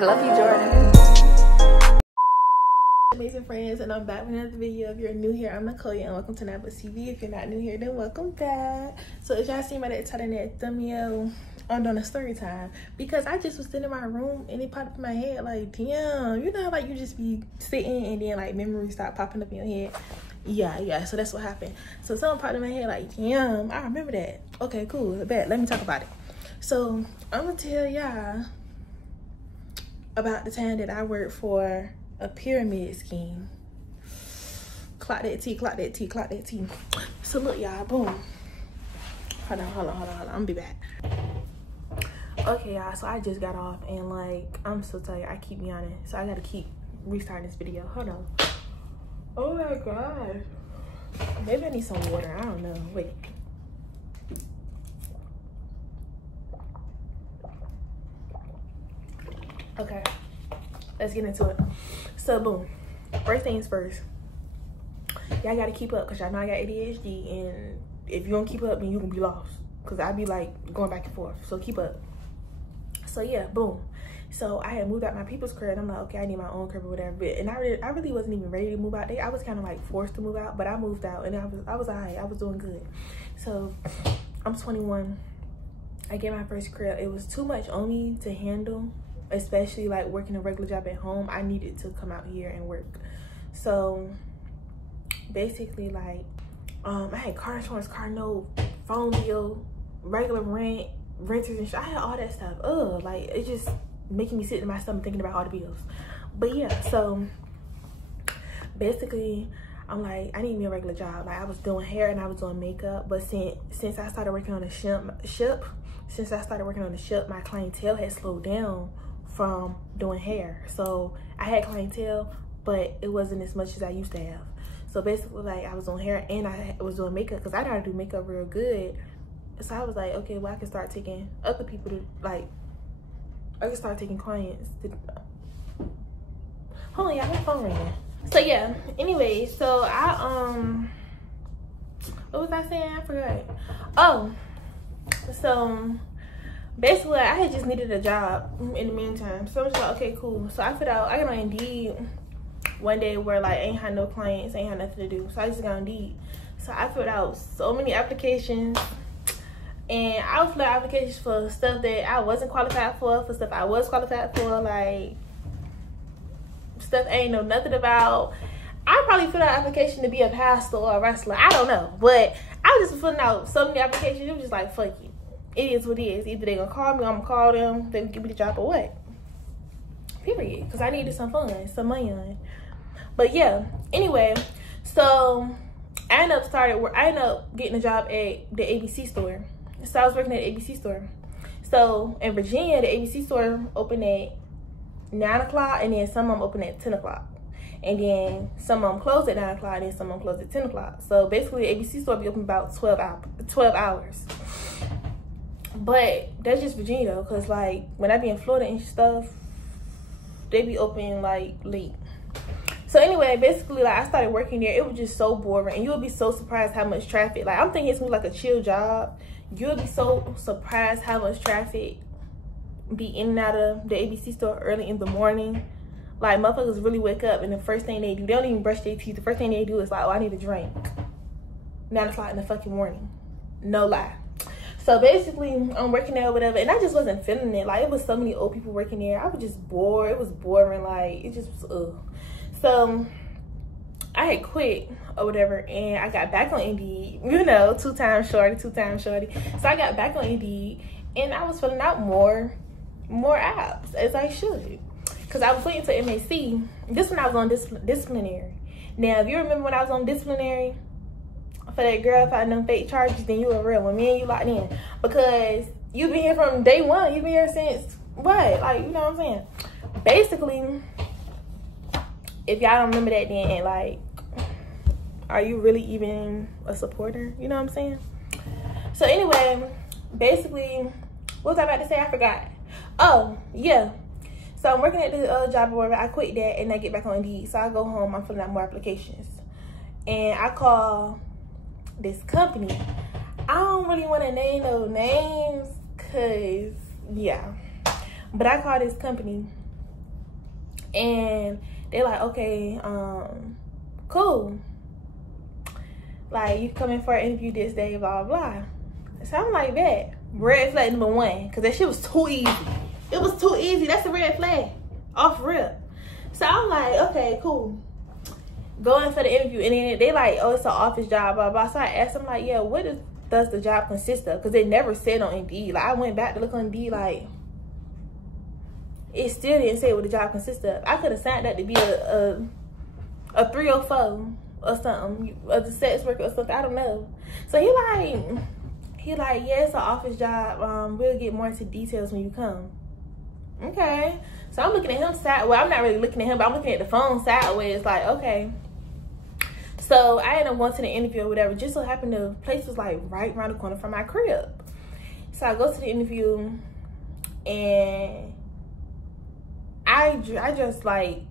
I love you, Jordan. Amazing friends, and I'm back with another video. If you're new here, I'm Nicole and welcome to Naba's TV. If you're not new here, then welcome back. So as y'all seen by that title and that thumbnail, I'm doing a story time because I just was sitting in my room and it popped up in my head like, damn, you know how like you just be sitting and then like memories start popping up in your head. Yeah, so that's what happened. So something popped in my head like, damn, I remember that. Okay, cool, bet, let me talk about it. So I'm gonna tell y'all about the time that I worked for a pyramid scheme. Clock that T, clock that T, clock that T. So look, y'all, boom. Hold on, I'm gonna be back. Okay, y'all, so I just got off and like, I'm so tired, I keep yawning. So I gotta keep restarting this video, hold on. Oh my God. Maybe I need some water, I don't know, wait. Okay, let's get into it. So boom, first things first, y'all gotta keep up because y'all know I got ADHD, and if you don't keep up then you gonna be lost because I be like going back and forth. So keep up. So yeah, boom. So I had moved out my people's crib and I'm like, okay, I need my own crib or whatever. And I really wasn't even ready to move out there. I was kind of like forced to move out, but I moved out and I was alright. I was doing good. So I'm 21. I get my first crib. It was too much on me to handle, especially like working a regular job at home. I needed to come out here and work. So basically like I had car insurance, car note, phone bill, regular rent, renters and shit. I had all that stuff. Like it just making me sit in my stomach thinking about all the bills. But yeah, so basically I'm like, I need me a regular job. Like I was doing hair and I was doing makeup, but since I started working on the ship, my clientele had slowed down from doing hair. So I had clientele, but it wasn't as much as I used to have. So basically like I was doing hair and I was doing makeup because I know how to do makeup real good. So I was like, okay, well I can start taking other people to like, I can start taking clients to, hold on y'all, my phone ringing. So yeah, anyway, so I what was I saying? I forgot. Oh, so basically I had just needed a job in the meantime. So I was like, okay, cool. So I got on Indeed one day where like I ain't had no clients, ain't had nothing to do. So I just got on Indeed. So I filled out so many applications. And I was filling out applications for stuff that I wasn't qualified for stuff I was qualified for, like stuff I ain't know nothing about. I probably filled out an application to be a pastor or a wrestler. I don't know. But I was just filling out so many applications. It was just like, fuck it. It is what it is. Either they gonna call me or I'm gonna call them. They gonna give me the job or what. Period. Because I needed some fun, some money on it. But yeah, anyway, so I ended up getting a job at the ABC store. So I was working at the ABC store. So in Virginia, the ABC store opened at 9 o'clock and then some of them open at 10 o'clock. And then some of them close at 9 o'clock and then some of them close at 10 o'clock. So basically the ABC store be open about 12 hours. But that's just Virginia though, because like when I be in Florida and stuff, they be open like late. So anyway, basically like I started working there. It was just so boring and you would be so surprised how much traffic. Like I'm thinking it's gonna be like a chill job. You'll be so surprised how much traffic be in and out of the ABC store early in the morning. Like motherfuckers really wake up and the first thing they do, they don't even brush their teeth. The first thing they do is like, oh, I need a drink. 9 o'clock in the fucking morning. No lie. So basically I'm working there or whatever and I just wasn't feeling it. Like it was so many old people working there. I was just bored. It was boring. Like it just was So I had quit or whatever and I got back on Indeed, you know, two time shorty. So I got back on Indeed and I was filling out more apps as I should, because I was waiting to MAC. This when I was on disciplinary. Now if you remember when I was on disciplinary for that girl finding them fake charges, then you were real. When me and you locked in, because you've been here from day one. You've been here since what, like, you know what I'm saying? Basically, if y'all don't remember that, then like, are you really even a supporter? You know what I'm saying? So anyway, basically, what was I about to say? I forgot. Oh yeah, so I'm working at the job or whatever. I quit that and I get back on Indeed. So I go home, I'm filling out more applications and I call this company. I don't really want to name no names because yeah, but I call this company And they're like, okay, cool. Like, you come in for an interview this day, blah, blah, blah. So I'm like, that. Red flag number 1. Because that shit was too easy. It was too easy. That's a red flag. Off rip. So I'm like, okay, cool. Going for the interview. And then they like, oh, it's an office job, blah, blah. So I asked them, like, yeah, what does the job consist of? Because they never said on Indeed. Like, I went back to look on Indeed, like, it still didn't say what the job consists of. I could have signed up to be a 304 or something, or the sex worker or something. I don't know. So he like, yeah, it's an office job. We'll get more into details when you come. Okay. So I'm looking at him well, I'm not really looking at him, but I'm looking at the phone sideways. Like, okay. So I ended up going to the interview or whatever. Just so happened the place was like right around the corner from my crib. So I go to the interview, and I just like,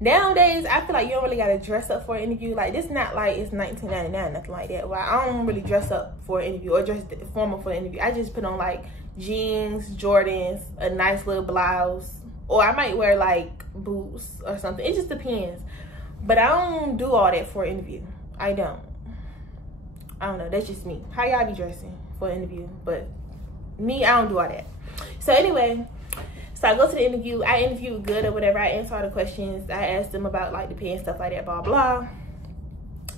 nowadays I feel like you don't really gotta dress up for an interview. Like, this not like it's 1999, nothing like that. Well, I don't really dress up for an interview or dress formal for an interview. I just put on like jeans, Jordans, a nice little blouse, or I might wear like boots or something. It just depends. But I don't do all that for an interview. I don't know, that's just me. How y'all be dressing for an interview? But me, I don't do all that. So anyway, so I go to the interview. I interviewed good or whatever. I answered all the questions. I asked them about like the pay and stuff like that, blah, blah.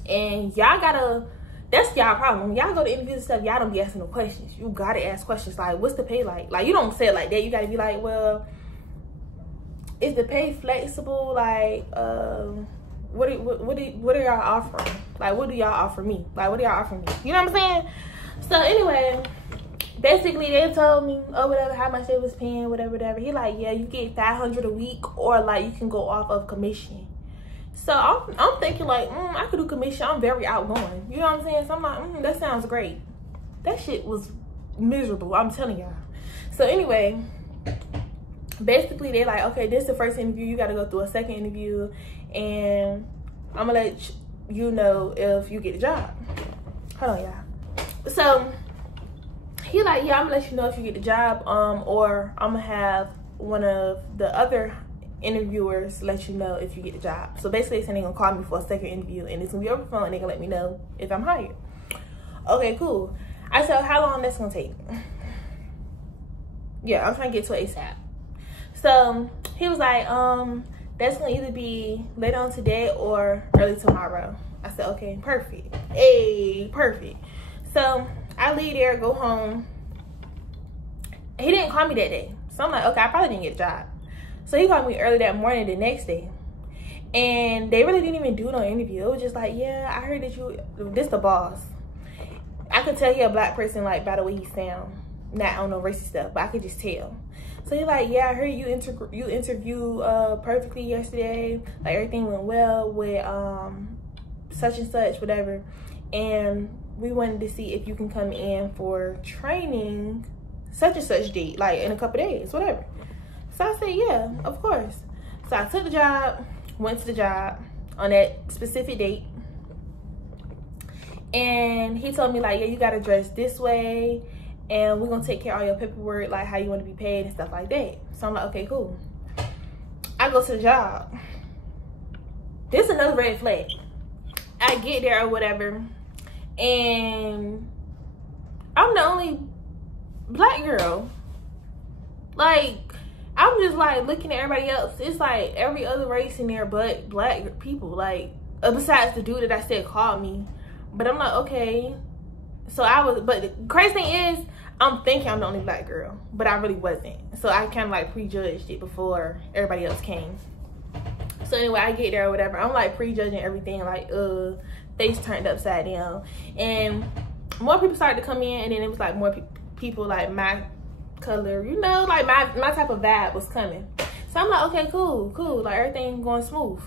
And y'all gotta, that's y'all problem. When y'all go to interviews and stuff, y'all don't be asking no questions. You gotta ask questions like, what's the pay like? Like, you don't say it like that. You gotta be like, well, is the pay flexible? Like, what are y'all offering? Like, what do y'all offer me? Like, what do y'all offer me? You know what I'm saying? So anyway, basically they told me or whatever how much they was paying, whatever. He like, yeah, you get $500 a week, or like you can go off of commission. So I'm thinking like, I could do commission. I'm very outgoing. You know what I'm saying? So I'm like, that sounds great. That shit was miserable, I'm telling y'all. So anyway, basically they like, okay, this is the first interview. You got to go through a second interview, and I'm gonna let you know if you get the job. Hold on, y'all. So he like, yeah, I'm gonna let you know if you get the job, or I'm gonna have one of the other interviewers let you know if you get the job. So basically they're gonna call me for a second interview, and it's gonna be over the phone, and they're gonna let me know if I'm hired. Okay, cool. I said, how long that's gonna take? Yeah, I'm trying to get to it ASAP. So he was like, that's gonna either be later on today or early tomorrow. I said, okay, perfect. Hey, perfect. So I leave there, go home. He didn't call me that day. So I'm like, okay, I probably didn't get a job. So he called me early that morning the next day. And they really didn't even do no interview. It was just like, yeah, I heard that this the boss. I could tell he a black person, like, by the way he sound. Not on no racist stuff, but I could just tell. So he's like, yeah, I heard you interviewed perfectly yesterday. Like, everything went well with such and such, whatever. And we wanted to see if you can come in for training such and such date, like in a couple days, whatever. So I said, yeah, of course. So I took the job, went to the job on that specific date. And he told me, like, yeah, you gotta dress this way, and we're gonna take care of all your paperwork, like how you want to be paid and stuff like that. So I'm like, okay, cool. I go to the job. This is another red flag. I get there or whatever, and I'm the only black girl. Like, I'm just like looking at everybody else. It's like every other race in there but black people, like besides the dude that I said called me. But I'm like, okay. So I was, but the crazy thing is, I'm thinking I'm the only black girl, but I really wasn't. So I kind of like prejudged it before everybody else came. So anyway, I get there or whatever. I'm like prejudging everything, like face turned upside down. And more people started to come in, and then it was like more people like my color, you know, like my type of vibe was coming. So I'm like, okay, cool, like everything going smooth.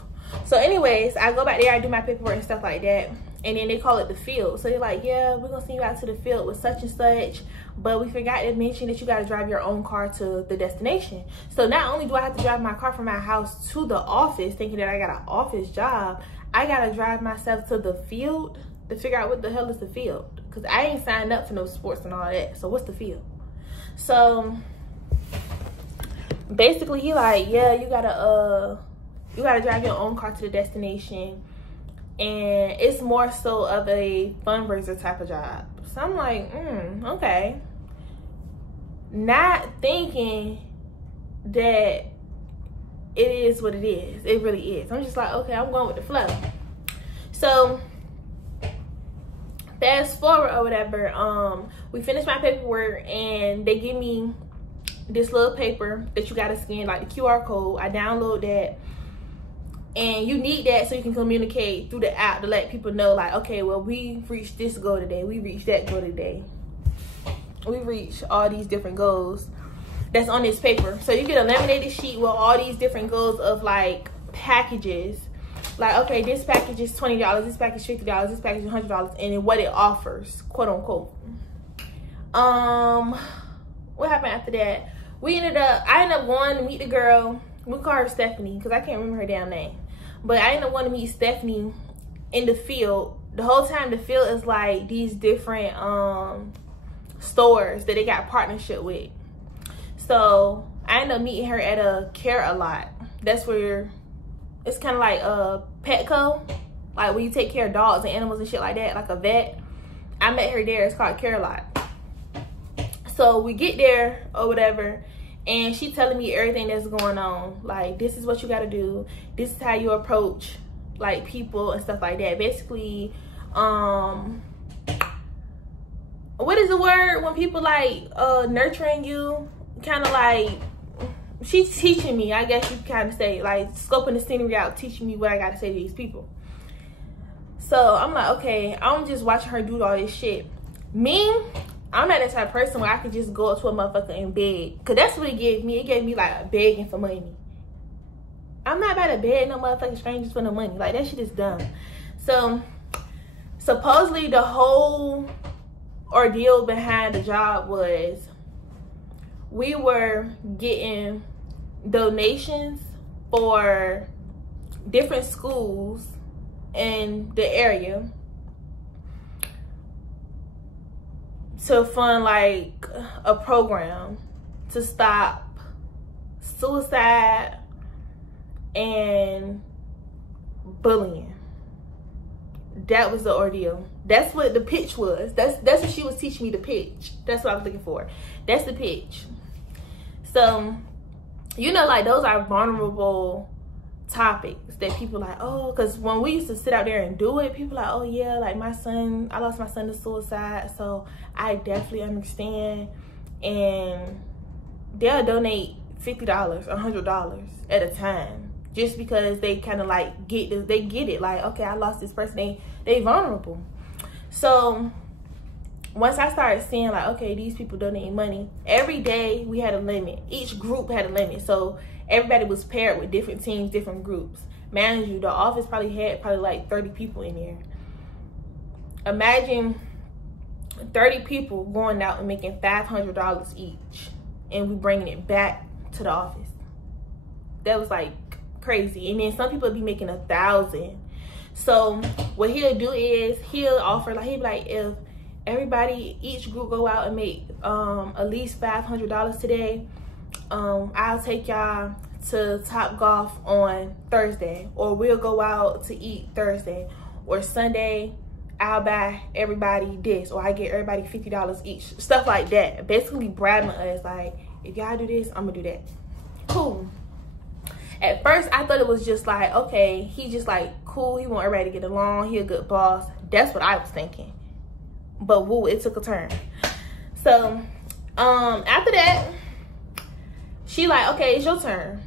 So anyways, I go back there, I do my paperwork and stuff like that. And then they call it the field. So they're like, yeah, we're gonna send you out to the field with such and such, but we forgot to mention that you gotta drive your own car to the destination. So not only do I have to drive my car from my house to the office, thinking that I got an office job, I gotta drive myself to the field to figure out what the hell is the field. Cause I ain't signed up for no sports and all that. So what's the field? So basically he like, yeah, you gotta you gotta drive your own car to the destination, and it's more so of a fundraiser type of job. So I'm like, okay. Not thinking that it is what it is. It really is. I'm just like, okay, I'm going with the flow. So fast forward or whatever, we finished my paperwork, and they give me this little paper that you gotta scan, like the QR code. I download that, and you need that so you can communicate through the app to let people know, like, okay, well, we reached this goal today, we reached that goal today, we reached all these different goals that's on this paper. So you get a laminated sheet with all these different goals of like packages, like, okay, this package is $20, this package is $50, this package is $100, and then what it offers, quote unquote. What happened after that? I ended up going to meet the girl. We call her Stephanie because I can't remember her damn name. But I ended up going to meet Stephanie in the field. The whole time the field is like these different stores that they got partnership with. So I ended up meeting her at a Care-A-Lot. That's where it's kind of like a Petco, like where you take care of dogs and animals and shit like that, like a vet. I met her there. It's called Care-A-Lot. So we get there or whatever, and she telling me everything that's going on. Like, this is what you got to do. This is how you approach like people and stuff like that. Basically, what is the word when people like nurturing you? Kind of like, she's teaching me, I guess you kind of say, like scoping the scenery out, teaching me what I got to say to these people. So I'm like, okay, I'm just watching her do all this shit. Me, I'm not that type of person where I could just go up to a motherfucker and beg. Because that's what it gave me. It gave me like begging for money. I'm not about to beg no motherfucking strangers for no money. Like, that shit is dumb. So supposedly the whole ordeal behind the job was we were getting donations for different schools in the area to fund like a program to stop suicide and bullying. That was the ordeal. That's what the pitch was. That's what she was teaching me, the pitch. That's what I was looking for. That's the pitch. So, you know, like, those are vulnerable topics that people like, oh, because when we used to sit out there and do it, people like, oh yeah, like my son, I lost my son to suicide, so I definitely understand. And they'll donate $50, $100 at a time, just because they kind of like get it, like, okay, I lost this person, they vulnerable. So once I started seeing like, okay, these people donating money, every day we had a limit. Each group had a limit. So everybody was paired with different teams, different groups. Mind you, the office probably had like 30 people in there. Imagine 30 people going out and making $500 each, and we bringing it back to the office. That was like crazy. And then some people be making $1,000. So what he'll do is he'll offer, like, he'll be like, if everybody, each group go out and make at least $500 today, I'll take y'all to Top Golf on Thursday, or we'll go out to eat Thursday, or Sunday I'll buy everybody this, or I get everybody $50 each, stuff like that. Basically bribing us, like, if y'all do this, I'm gonna do that. Cool. At first I thought it was just like, okay, he just like cool, he want everybody to get along, he a good boss. That's what I was thinking. But woo, it took a turn. So after that, she like, okay, it's your turn.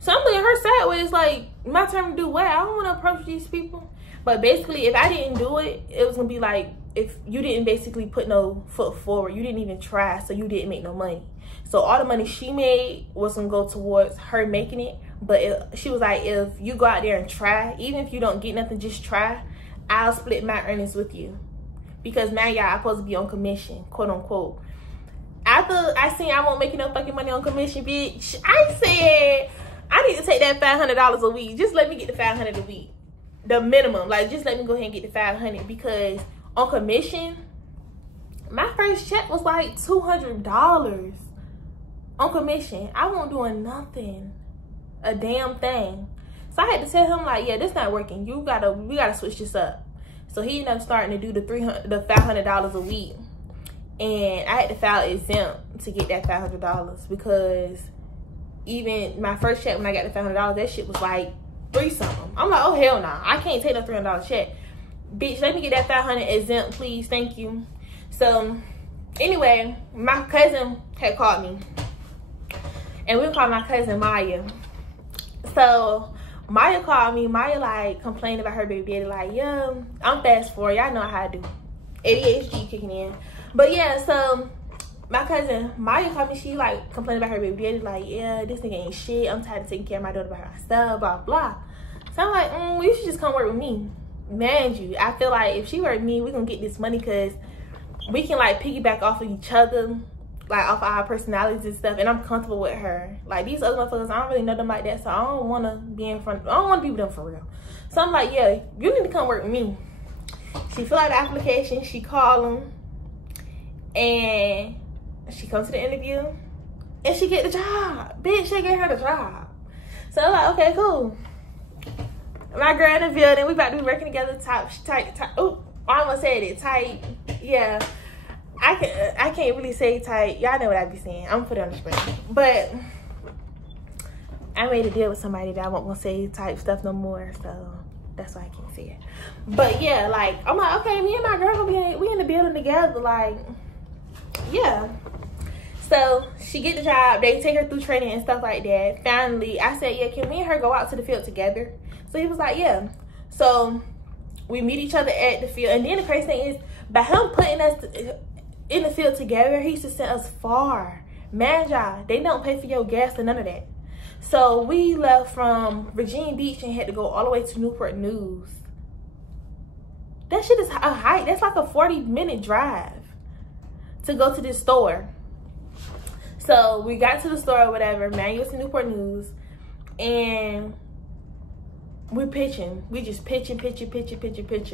So I'm looking at her sideways like, my turn to do what? I don't want to approach these people. But basically, if I didn't do it, it was gonna be like, if you didn't basically put no foot forward, you didn't even try, so you didn't make no money. So all the money she made was gonna go towards her making it. But she was like, if you go out there and try, even if you don't get nothing, just try, I'll split my earnings with you. Because now y'all are supposed to be on commission, quote unquote. After I seen I won't make no fucking money on commission, bitch, I said, I need to take that $500 a week. Just let me get the $500 a week. The minimum. Like, just let me go ahead and get the $500. Because on commission, my first check was like $200 on commission. I wasn't doing nothing. A damn thing. So I had to tell him, like, yeah, this not working. We gotta switch this up. So he ended up starting to do the $500 a week. And I had to file exempt to get that $500 because even my first check when I got the $500, that shit was like $3 something. I'm like, oh hell nah, I can't take no $300 check. Bitch, let me get that $500 exempt, please, thank you. So anyway, my cousin had called me, and we called my cousin Maya. So Maya called me. Maya like complained about her baby daddy, like, yeah, I'm fast forward, y'all know how I do, ADHD kicking in. But yeah, so my cousin Maya called me. She like complained about her baby daddy, like, yeah, this nigga ain't shit, I'm tired of taking care of my daughter by herself, blah blah. So I'm like, well, you should just come work with me. Mind you, I feel like if she work with me, we're gonna get this money because we can like piggyback off of each other, like off of our personalities and stuff, and I'm comfortable with her. Like these other motherfuckers, I don't really know them like that, so I don't want to be in front, I don't want to be with them for real. So I'm like, yeah, you need to come work with me. She fill out the application, she call them, and she comes to the interview, and she get the job. Bitch, they get her the job. So I'm like, okay, cool. My girl in the building, we about to be working together, tight. Oh, I almost said it, tight. Yeah, I can't really say tight. Y'all know what I be saying. I'm gonna put it on the screen. But I made a deal with somebody that I won't gonna say type stuff no more, so that's why I can't say it. But yeah, like I'm like, okay, me and my girl we in the building together, like, yeah. So she get the job, they take her through training and stuff like that. Finally, I said, yeah, can me and her go out to the field together? So he was like, yeah. So we meet each other at the field, and then the crazy thing is, by him putting us in the field together, he used to send us far. Man, y'all, they don't pay for your gas or none of that. So we left from Virginia Beach and had to go all the way to Newport News. That shit is a hike. That's like a 40-minute drive to go to this store. So we got to the store or whatever, man, was in Newport News, and we're pitching. We just pitching.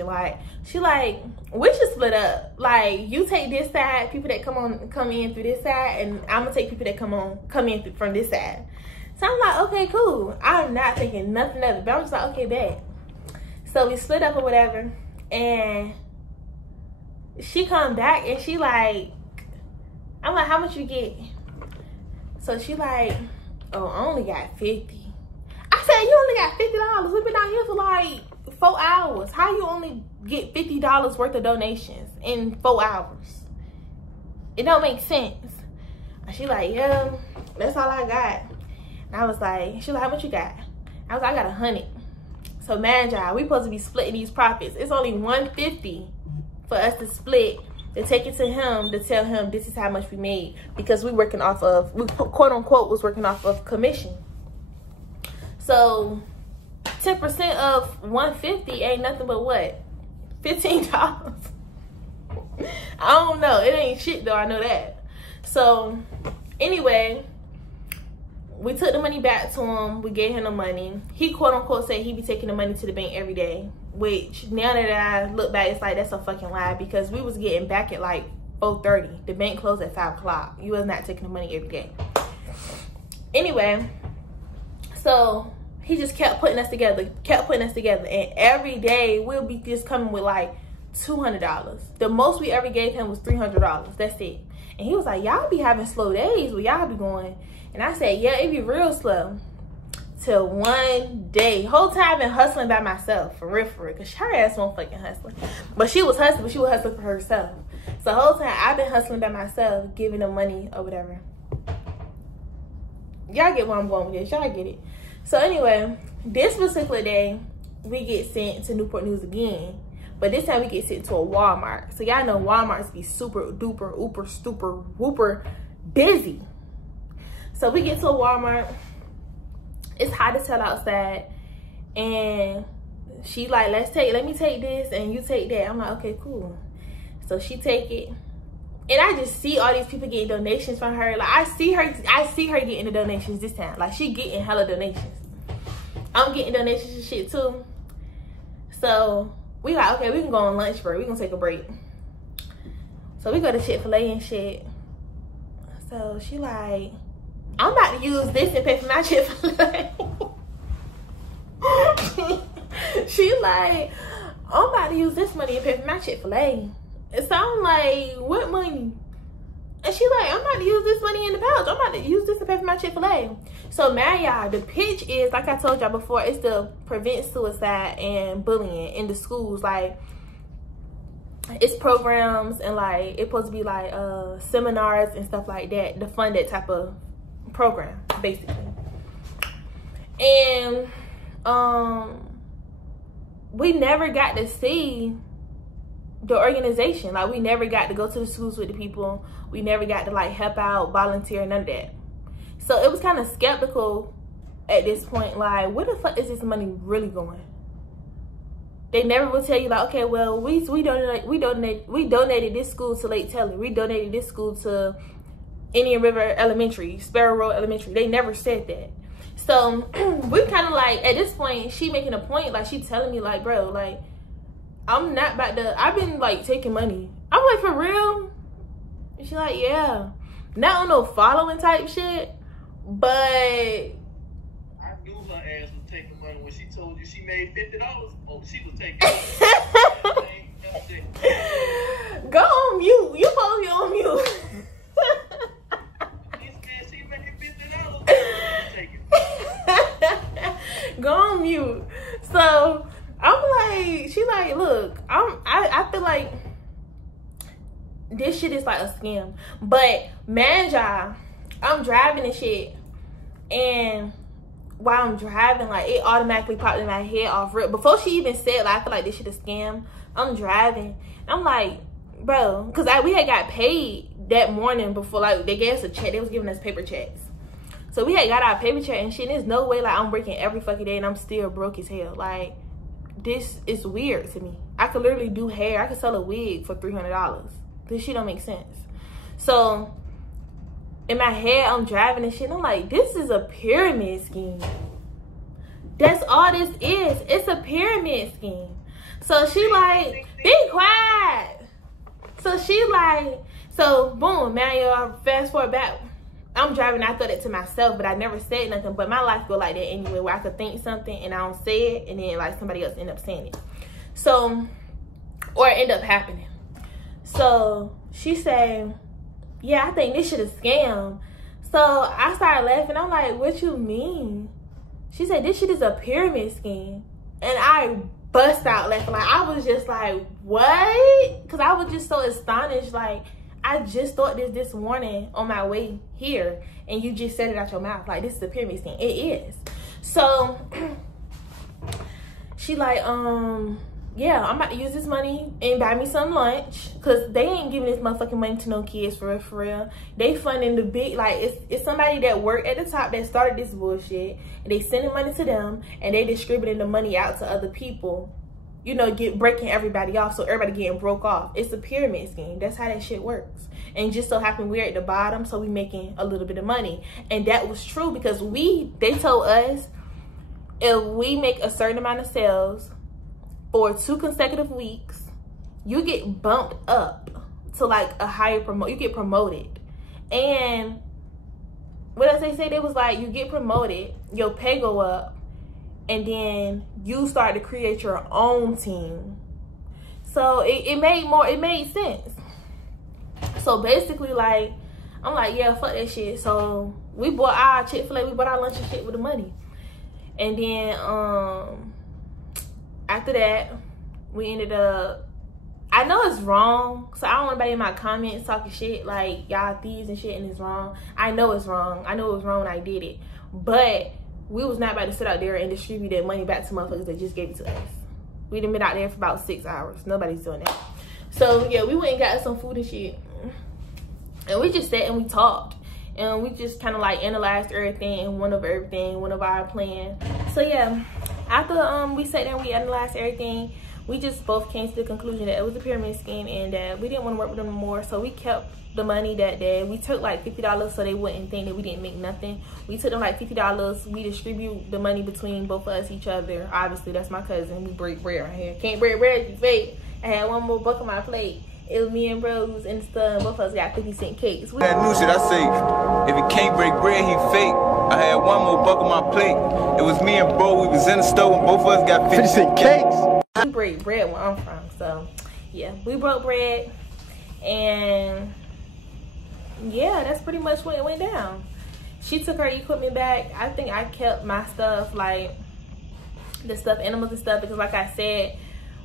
Like, she like, we should split up. Like, you take this side, people that come in through this side, and I'm gonna take people that come in from this side. So I'm like, okay, cool. I'm not thinking nothing of it, but I'm just like, okay, bet. So we split up or whatever, and she come back and she like, I'm like, how much you get? So she like, oh, I only got 50. I said, you only got $50. We've been out here for like 4 hours. How you only get $50 worth of donations in 4 hours? It don't make sense. And she like, yeah, that's all I got. And I was like, she like, how much you got? I was like, I got 100. So man, y'all, we supposed to be splitting these profits. It's only $150 for us to split, to take it to him, to tell him this is how much we made, because we working off of, we quote unquote was working off of commission. So 10% of 150 ain't nothing but what? $15. I don't know. It ain't shit though, I know that. So anyway, we took the money back to him. We gave him the money. He quote unquote said he be taking the money to the bank every day, which now that I look back, it's like, that's a fucking lie, because we was getting back at like 4:30. The bank closed at 5 o'clock. You was not taking the money every day. Anyway, so he just kept putting us together, and every day we'll be just coming with like $200. The most we ever gave him was $300. That's it. And he was like, y'all be having slow days where y'all be going. And I said, yeah, it be real slow. Till one day, whole time I've been hustling by myself, for real, because her ass won't fucking hustling. But she was hustling, but she was hustling for herself. So the whole time I've been hustling by myself, giving them money or whatever. Y'all get where I'm going with this. Y'all get it. So anyway, this particular day, we get sent to Newport News again. But this time we get sent to a Walmart. So y'all know Walmarts be super duper, ooper, stupor, whooper busy. So we get to a Walmart. It's hot as hell outside. And she like, let me take this and you take that. I'm like, okay, cool. So she take it. And I just see all these people getting donations from her. Like, I see her getting the donations this time. Like, she getting hella donations. I'm getting donations and shit too. So we like, okay, we can go on lunch break. We gonna take a break. So we go to Chick-fil-A and shit. So she like, I'm about to use this and pay for my Chick-fil-A. She like, I'm about to use this money to pay for my Chick-fil-A. And so I'm like, what money? And she like, I'm about to use this money in the pouch. I'm about to use this to pay for my Chick-fil-A. So now, y'all, the pitch is, like I told y'all before, it's to prevent suicide and bullying in the schools. Like, it's programs and like, it's supposed to be like seminars and stuff like that to fund that type of program, basically. And we never got to see the organization. Like, we never got to go to the schools with the people. We never got to like help out, volunteer, none of that. So it was kind of skeptical at this point. Like, where the fuck is this money really going? They never will tell you like, okay, well, we donated this school to Lake Taylor. We donated this school to Indian River Elementary, Sparrow Road Elementary. They never said that. So we kind of like, at this point, she making a point, like she telling me like, bro, like, I'm not about to, I've been like taking money. I'm like, for real? And she like, yeah. Not on no following type shit, but I knew her ass was taking money when she told you she made $50. Oh, she was taking Go on mute. You supposed to be on mute. She made $50. Go on mute. So I'm like, she like, look, I feel like this shit is like a scam. But man, y'all, I'm driving and shit, and while I'm driving, like, it automatically popped in my head off rip. Before she even said, like, I feel like this shit is scam, I'm driving. I'm like, bro, because we had got paid that morning before, like, they gave us a check. They was giving us paper checks. So we had got our paper check and shit. And there's no way, like, I'm working every fucking day and I'm still broke as hell. Like, this is weird to me. I could literally do hair. I could sell a wig for $300. This shit don't make sense. So in my head, I'm driving and shit, and I'm like, this is a pyramid scheme. That's all this is. It's a pyramid scheme. So she like, be quiet. So she like, so boom, man, y'all, fast forward back. I'm driving, I thought it to myself, but I never said nothing. But my life go like that anyway, where I could think something and I don't say it, and then like somebody else end up saying it. So, or it end up happening. So she said, yeah, I think this shit is scam. So I started laughing. I'm like, what you mean? She said, this shit is a pyramid scheme. And I bust out laughing. Like, I was just like, what? Because I was just so astonished. Like, I just thought this morning on my way here, and you just said it out your mouth. Like, this is a pyramid scheme. It is. So she like, yeah, I'm about to use this money and buy me some lunch, because they ain't giving this motherfucking money to no kids, for real. They funding the big, like, it's somebody that worked at the top that started this bullshit, and they sending money to them, and they distributing the money out to other people, you know, breaking everybody off, so everybody getting broke off. It's a pyramid scheme. That's how that shit works. And just so happen we're at the bottom, so we making a little bit of money. And that was true, because they told us if we make a certain amount of sales for 2 consecutive weeks, you get bumped up to like a higher you get promoted. And what else they say? They was like, you get promoted, your pay go up, and then you start to create your own team. So it made sense. So basically, like, I'm like, yeah, fuck that shit. So we bought our Chick-fil-A, we bought our lunch and shit with the money. And then after that, we ended up, I know it's wrong, so I don't want anybody in my comments talking shit like y'all thieves and shit and it's wrong. I know it's wrong. I know it was wrong when I did it. But we was not about to sit out there and distribute that money back to motherfuckers that just gave it to us. We done been out there for about 6 hours. Nobody's doing that. So yeah, we went and got some food and shit. And we just sat and we talked. And we just kind of like analyzed everything and went over our plan. So yeah, after we sat there and we analyzed everything, we just both came to the conclusion that it was a pyramid scheme and that we didn't want to work with them anymore. So we kept the money that day. We took like $50 so they wouldn't think that we didn't make nothing. We took them like $50. We distribute the money between both of us, each other. Obviously, that's my cousin. We break bread right here. Can't break bread, you fake. I had one more buck on my plate. It was me and bro who was in the store, and both of us got 50-cent cakes. That new shit, I say, if he can't break bread, he fake. I had one more buck on my plate. It was me and bro, we was in the store and both of us got 50 cent cakes. We break bread where I'm from, so yeah, we broke bread, and yeah, that's pretty much what it went down. She took her equipment back. I think I kept my stuff, like the stuffed animals and stuff, because like I said,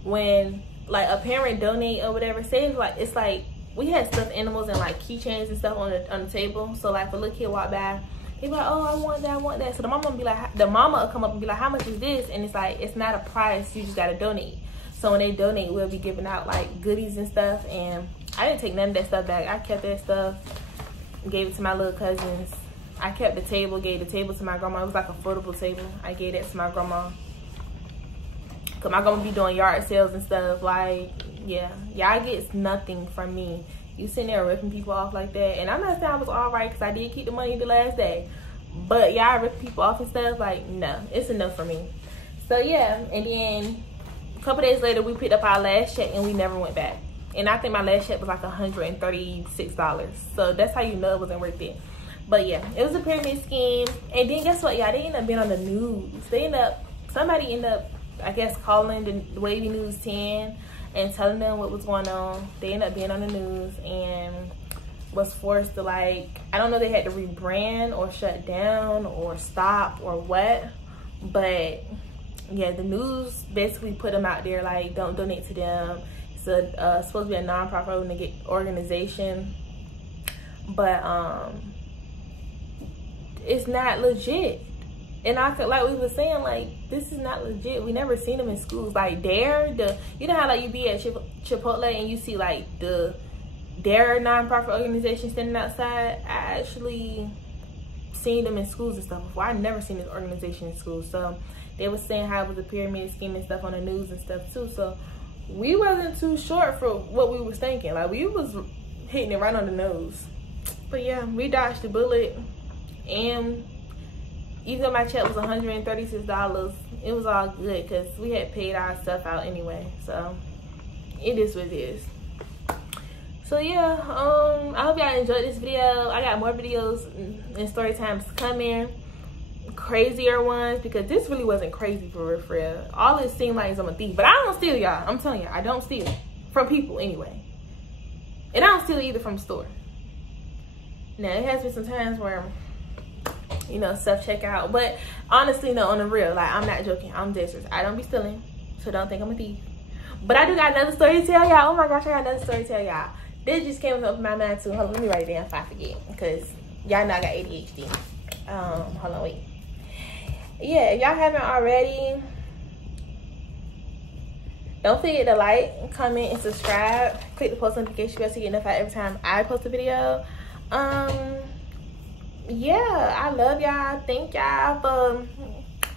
when like a parent donate or whatever, say it's like we had stuffed animals and like keychains and stuff on the table. So like if a little kid walk by, they be like, oh, I want that. So the mama will be like, the mama will come up and be like, how much is this? And it's like, it's not a price, you just gotta donate. So when they donate, we'll be giving out like goodies and stuff. And I didn't take none of that stuff back. I kept that stuff, gave it to my little cousins. I kept the table, gave the table to my grandma. It was like a foldable table. I gave that to my grandma. Cause my grandma be doing yard sales and stuff. Like, yeah, y'all gets nothing from me. You sitting there ripping people off like that. And I'm not saying I was all right, because I did keep the money the last day. But y'all ripping people off and stuff, like, no, it's enough for me. So yeah, and then a couple days later, we picked up our last check and we never went back. And I think my last check was like $136. So that's how you know it wasn't worth it. But yeah, it was a pyramid scheme. And then guess what, y'all? They ended up being on the news. Somebody ended up, I guess, calling the Wavy News 10 and telling them what was going on. They ended up being on the news and was forced to, like, I don't know, they had to rebrand or shut down or stop or what. But yeah, the news basically put them out there like, don't donate to them. It's supposed to be a non-profit organization, but it's not legit. And I feel like we were saying, like, this is not legit. We never seen them in schools. Like, you know how, like, you be at Chipotle and you see, like, their non-profit organization standing outside? I actually seen them in schools and stuff before. I never seen this organization in schools. So they was saying how it was a pyramid scheme and stuff on the news and stuff too. So we wasn't too short for what we was thinking. Like, we was hitting it right on the nose. But yeah, we dodged the bullet. And even though my check was $136, it was all good because we had paid our stuff out anyway. So it is what it is. So yeah, I hope y'all enjoyed this video. I got more videos and story times coming, crazier ones, because this really wasn't crazy for real. All it seemed like is I'm a thief, but I don't steal, y'all. I'm telling you, I don't steal from people anyway, and I don't steal either from the store. Now it has been some times where, you know, self-checkout, but honestly, no, on the real, like, I'm not joking, I'm dead serious. I don't be stealing, so don't think I'm a thief. But I do got another story to tell y'all. Oh my gosh, I got another story to tell y'all. This just came up in my mind too. Hold on, let me write it down if I forget, because y'all know I got ADHD. Hold on, wait. Yeah, if y'all haven't already, don't forget to like, comment, and subscribe. Click the post notification bell to get notified every time I post a video. Yeah, I love y'all. Thank y'all for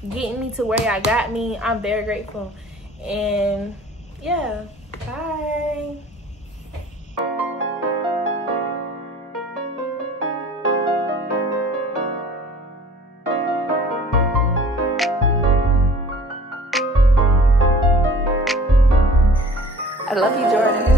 getting me to where y'all got me. I'm very grateful. And yeah, bye. I love you, Jordan.